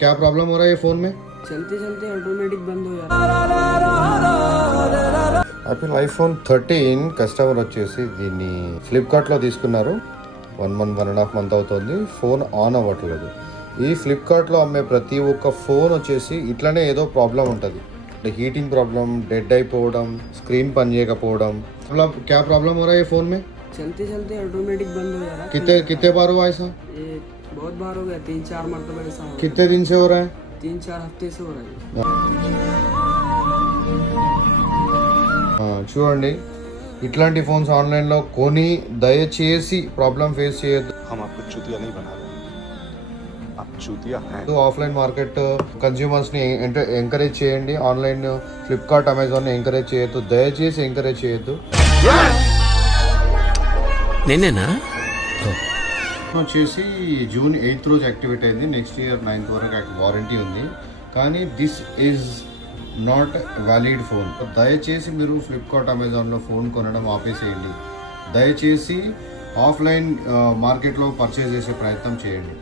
क्या प्रॉब्लम हो रहा है ये फोन में? चलते चलते ऑटोमेटिक बंद हो जाता యాపిల్ ఐఫోన్ 13 కస్టమర్ వచ్చేసి దీన్ని ఫ్లిప్కార్ట్లో తీసుకున్నారు. 1.5 మంత్ అవుతుంది. ఫోన్ ఆన్ అవ్వట్లేదు. ఈ ఫ్లిప్కార్ట్లో అమ్మే ప్రతి ఒక్క ఫోన్ వచ్చేసి ఇట్లనే ఏదో ప్రాబ్లం ఉంటుంది. హీటింగ్ ప్రాబ్లం, డెడ్ అయిపోవడం, స్క్రీన్ పని చేయకపోవడం. क्या प्रॉब्लम हो रहा है ये फोन में? चलते चलते ऑटोमेटिक बंद हो जा रहा है। कितने बार हुआ ऐसा? ये बहुत बार हो गया, 3-4 मरतबा ऐसा हो गया। कितने दिन से हो रहा है? 3-4 हफ्ते से हो रहा है। చూడండి, ఇట్లాంటి ఫోన్స్ ఆన్లైన్లో కొని దయచేసి ప్రాబ్లం ఫేస్ చేయొద్దు. हम आपको चूतिया नहीं बना रहे, आप चूतिया हैं। ఆఫ్లైన్ మార్కెట్ కన్స్యూమర్స్ని ఎంకరేజ్ చేయండి. ఆన్లైన్ ఫ్లిప్కార్ట్, అమెజాన్ని ఎంకరేజ్ చేయొద్దు. దయచేసి ఎంకరేజ్ చేయొద్దు. నేనేనా వచ్చేసి జూన్ 8th రోజు యాక్టివేట్ అయింది. నెక్స్ట్ ఇయర్ 9th వరకు వారంటీ ఉంది. కానీ this is not valid phone. దయచేసి మీరు ఫ్లిప్కార్ట్, అమెజాన్లో ఫోన్ కొనడం ఆపేసేయండి. దయచేసి ఆఫ్లైన్ మార్కెట్లో పర్చేస్ చేసే ప్రయత్నం చేయండి.